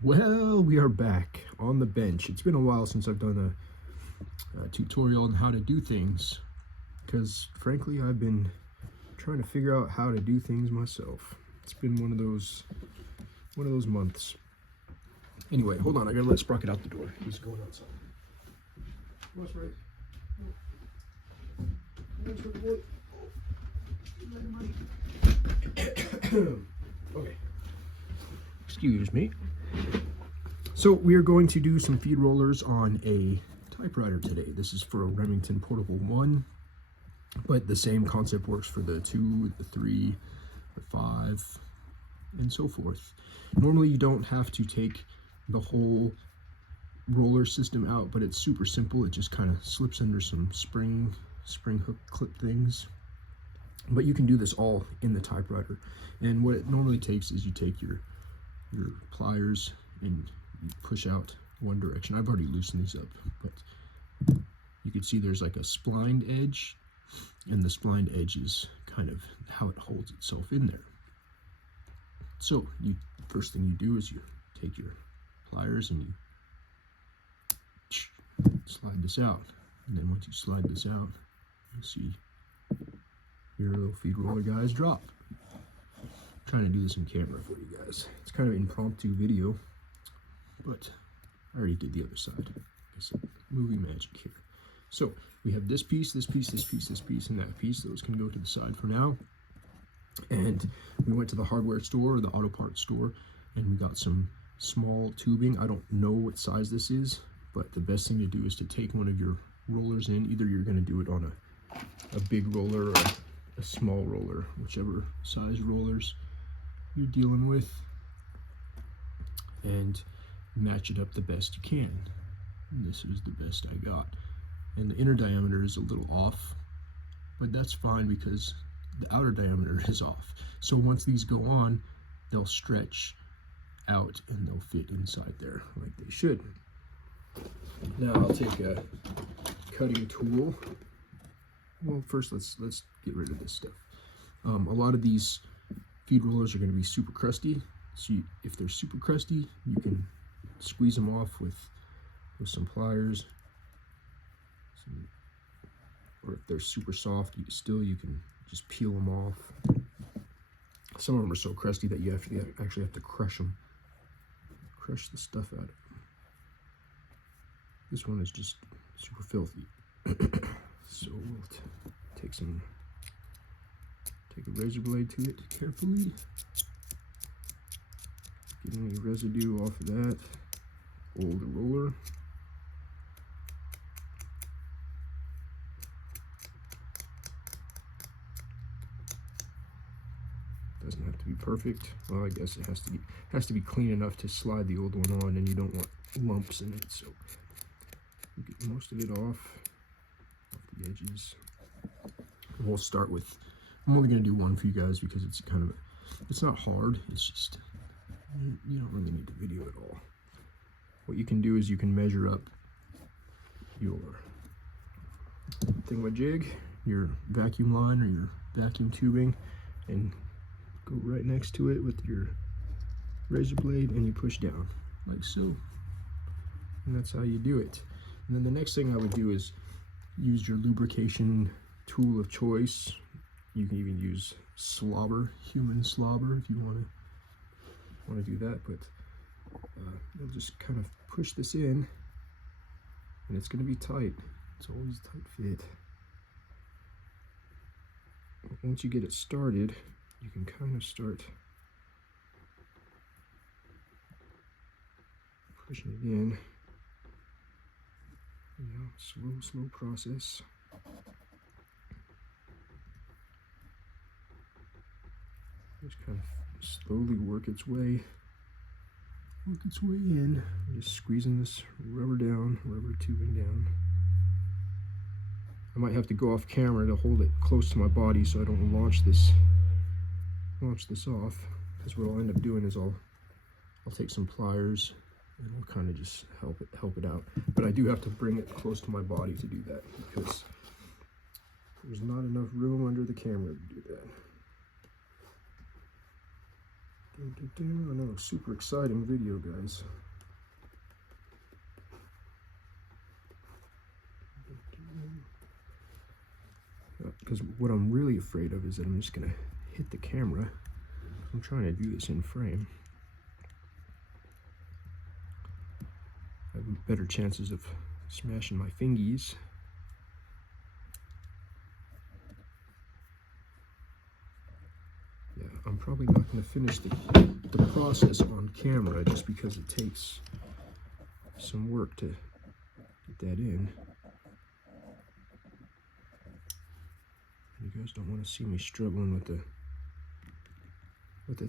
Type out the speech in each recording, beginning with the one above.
Well, we are back on the bench. It's been a while since I've done a tutorial on how to do things, because frankly I've been trying to figure out how to do things myself. It's been one of those months. Anyway, hold on, I gotta let Sprocket out the door. He's going outside. What's right? Okay. Excuse me. So we are going to do some feed rollers on a typewriter today. This is for a Remington Portable 1, but the same concept works for the 2, the 3, the 5, and so forth. Normally you don't have to take the whole roller system out, but it's super simple. It just kind of slips under some spring hook clip things. But you can do this all in the typewriter. And what it normally takes is you take your pliers and you push out one direction. I've already loosened these up, but you can see there's like a splined edge, and the splined edge is kind of how it holds itself in there. So first thing you do is you take your pliers and you slide this out. And then once you slide this out, you'll see your little feed roller guys drop. I'm trying to do this in camera for you guys. It's kind of an impromptu video, but I already did the other side. I said movie magic here. So we have this piece, this piece, this piece, this piece, and that piece. Those can go to the side for now. And we went to the hardware store, or the AutoParts store, and we got some small tubing. I don't know what size this is, but the best thing to do is to take one of your rollers in. Either you're going to do it on a big roller or a small roller, whichever size rollers you're dealing with, and match it up the best you can. And this is the best I got. And the inner diameter is a little off, but that's fine because the outer diameter is off. So once these go on, they'll stretch out and they'll fit inside there like they should. Now I'll take a cutting tool. Well, first let's get rid of this stuff. A lot of these feed rollers are going to be super crusty. So if they're super crusty, you can squeeze them off with some pliers. Or if they're super soft, you can just peel them off. Some of them are so crusty that you actually have to crush them. Crush the stuff out of them. This one is just super filthy. So we'll take a razor blade to it carefully. Get any residue off of that old roller. Doesn't have to be perfect. Well, I guess it has to be clean enough to slide the old one on, and you don't want lumps in it. So you get most of it off the edges. And we'll start with. I'm only going to do one for you guys because it's it's not hard. It's just you don't really need the video at all. What you can do is you can measure up your thingamajig, your vacuum line or your vacuum tubing, and go right next to it with your razor blade, and you push down like so. And that's how you do it. And then the next thing I would do is use your lubrication tool of choice. You can even use slobber, human slobber, if you want to do that. But you'll just kind of push this in, and it's going to be tight. It's always a tight fit. Once you get it started, you can kind of start pushing it in. Slow process. Just kind of slowly work its way in. I'm just squeezing this rubber tubing down. I might have to go off camera to hold it close to my body so I don't launch this off. Because what I'll end up doing is I'll take some pliers and I'll kind of just help it out. But I do have to bring it close to my body to do that because there's not enough room under the camera to do that. I know, super exciting video, guys. Because what I'm really afraid of is that I'm just gonna hit the camera. I'm trying to do this in frame. I have better chances of smashing my fingies. Yeah, I'm probably not going to finish the process on camera just because it takes some work to get that in. You guys don't want to see me struggling with the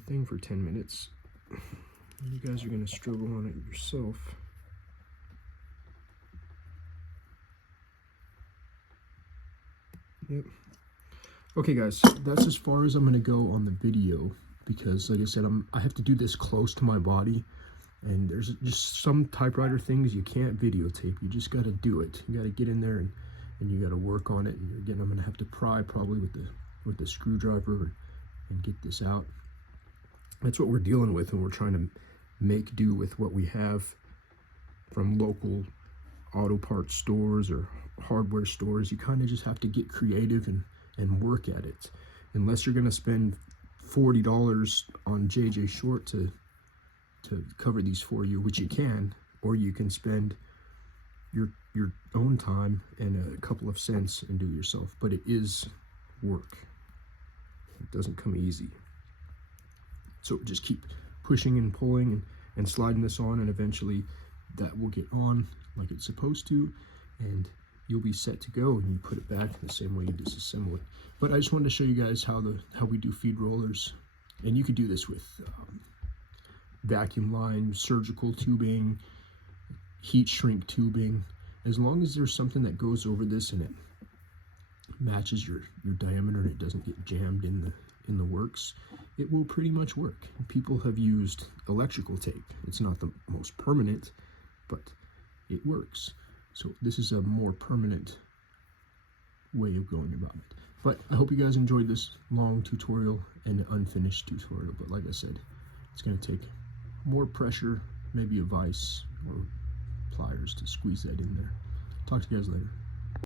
thing for 10 minutes. You guys are going to struggle on it yourself. Yep. Okay guys, that's as far as I'm going to go on the video, because like I said, I have to do this close to my body, and there's just some typewriter things you can't videotape. You just got to do it. You got to get in there and you got to work on it. And again, I'm going to have to pry probably with the screwdriver and get this out. That's what we're dealing with, and we're trying to make do with what we have from local AutoParts stores or hardware stores. You kind of just have to get creative and work at it. Unless you're going to spend $40 on JJ Short to cover these for you, which you can, or you can spend your own time and a couple of cents and do it yourself. But it is work. It doesn't come easy. So just keep pushing and pulling and sliding this on, and eventually that will get on like it's supposed to, and you'll be set to go, and you put it back the same way you disassemble it. But I just wanted to show you guys how we do feed rollers, and you could do this with vacuum line, surgical tubing, heat shrink tubing. As long as there's something that goes over this and it matches your diameter and it doesn't get jammed in the works, it will pretty much work. People have used electrical tape. It's not the most permanent, but it works. So this is a more permanent way of going about it. But I hope you guys enjoyed this long tutorial and unfinished tutorial. But like I said, it's going to take more pressure, maybe a vise or pliers to squeeze that in there. Talk to you guys later.